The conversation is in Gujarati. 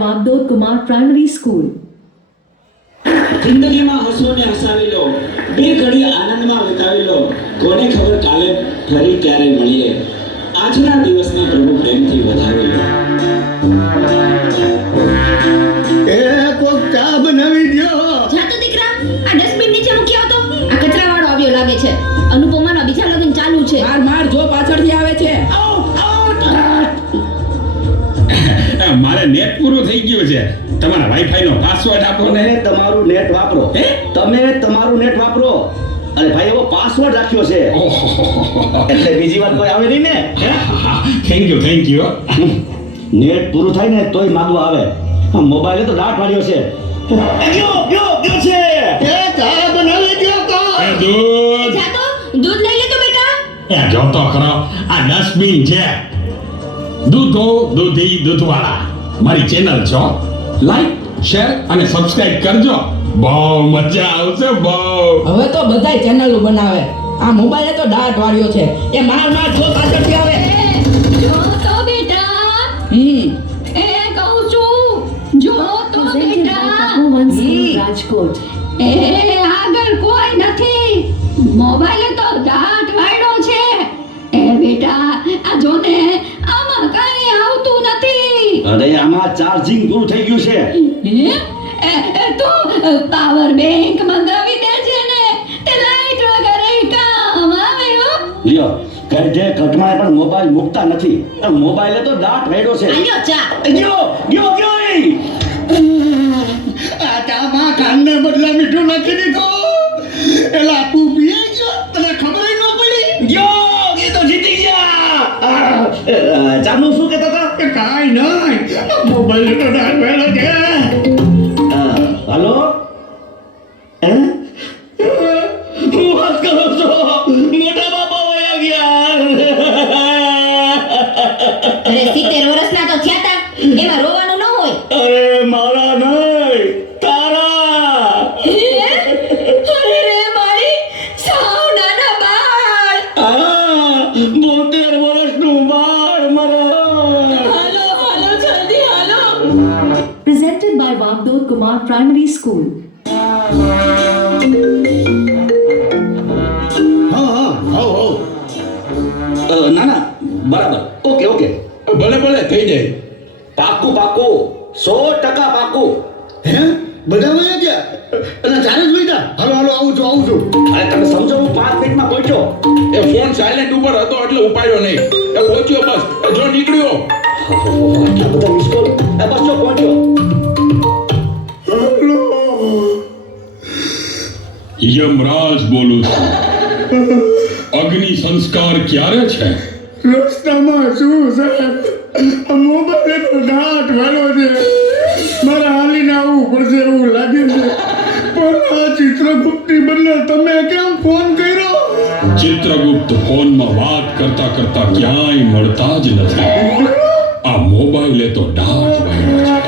Wagdod Kumar Primary School. જિંદગીમાં હસોને હસાવી લો, બે ઘડી આનંદમાં વિતાવી લો. કોને ખબર કાલે ફરી ક્યારે મળીએ. આજના દિવસને પ્રભુ પ્રેમથી વધાવી લો. એ કોક ચા બનાવી દ્યો. જા તો દીકરા, આ ડસ્ટબિન નીચે મૂકી આવતો. આ કચરાવાળો આવ્યો લાગે છે. અનુપમાનો બીજા લગ્ન ચાલુ છે. માર જો પાછળથી આવે છે. મારે નેટ પૂરું થઈ ગયું છે. તમારા વાઈફાઈ નો પાસવર્ડ આપો ને. તમે તમારું નેટ વાપરો. તમે તમારું નેટ વાપરો. અરે ભાઈ એવો પાસવર્ડ રાખ્યો છે એટલે બીજી વાર કોઈ આવે નહીં ને. Thank you. નેટ પૂરું થાય ને તોય માંગવા આવે. મોબાઈલે તો દાટ વાળ્યો છે. ગયો છે. એ ચા બનાવી દ્યો તો. એ દૂધ. જા તો દૂધ લઈ લે તો બેટા. એ જો તો ખરો, આ ડસ્ટબિન છે. દૂધો દૂધી દૂધવાળા મારી ચેનલ છો. લાઈક, શેર અને સબસ્ક્રાઇબ કરજો. બહુ મજા આવશે બહુ. હવે તો બધાય ચેનલો બનાવે. આ મોબાઈલે તો દાટ વાળ્યો છે. એ માર જો પાછળથી આવે. જો તો બેટા. એ કહું છું, જો તો બેટા. One School, Rajkot. એ આગળ કોઈ નથી. મોબાઈલે તો દાટ વાળ્યો છે. એ બેટા, આ જો ને, આમાં કઈ આવતું નથી. અરે આમાં ચાર્જિંગ પૂરું થઈ ગયું છે. તો પાવર બેંક મંગાવી દેજે ને. તે લાઈટ વગર કામ આવે હો. લ્યો ઘરે ઘટમાં પણ મોબાઈલ મૂકતા નથી. મોબાઈલે તો દાટ વાળ્યો છે. આલ્યો ચા. ગયો આ ચામાં કાનને બદલા મીઠું નાખી દીધું. એલા તું પીએ ગયો તને ખબર ન પડી. ગયો એ તો જીતી ગયા. ચાનું શું કહેતા હતા કે કાઈ નહીં, મોબાઈલ તો દાટ વાળ્યો છે. હાલો હું વાત કરો છો? મોટા બાપા વયા ગયા. અરે 70 વર્ષના તો થયા તા. એમાં રોવાનું ન હોય. અરે મારા નહીં, તારા. અરે રે મારી સાવ નાના બાળ. 72 વર્ષનું બાળ મારા. હાલો જલ્દી હાલો. Presented by Wagdod Kumar Primary School. ના બરાબર. ઓકે ભલે થઈ જાય. પાક્કું 100% પાક્કું. હે બધા વયા ગયા અને ચારે જ વયા. હાલો આવું છું. અરે તમે સમજો હું 5 મિનિટમાં પહોંચ્યો. એ ફોન સાયલેન્ટ ઉપર હતો એટલે ઉપાડ્યો નહીં. એ પહોંચ્યો બસ. એ જો નીકળ્યો. આટલા બધા મિસ કોલ. બસ જો પહોંચ્યો. યમરાજ બોલું છું. અગ્નિ સંસ્કાર ક્યારે છે? રસ્તામાં શું સાહેબ, મોબાઈલ તો દાટ વાળો છે. મારા હાલીને આવવું પડશે એવું લાગે છે. પણ આ ચિત્રગુપ્તની બદલે તમે કેમ ફોન કર્યો? ચિત્રગુપ્ત ફોનમાં વાત કરતા ક્યાંય મળતા જ નથી. આ મોબાઈલે તો દાટ વાળ્યો છે.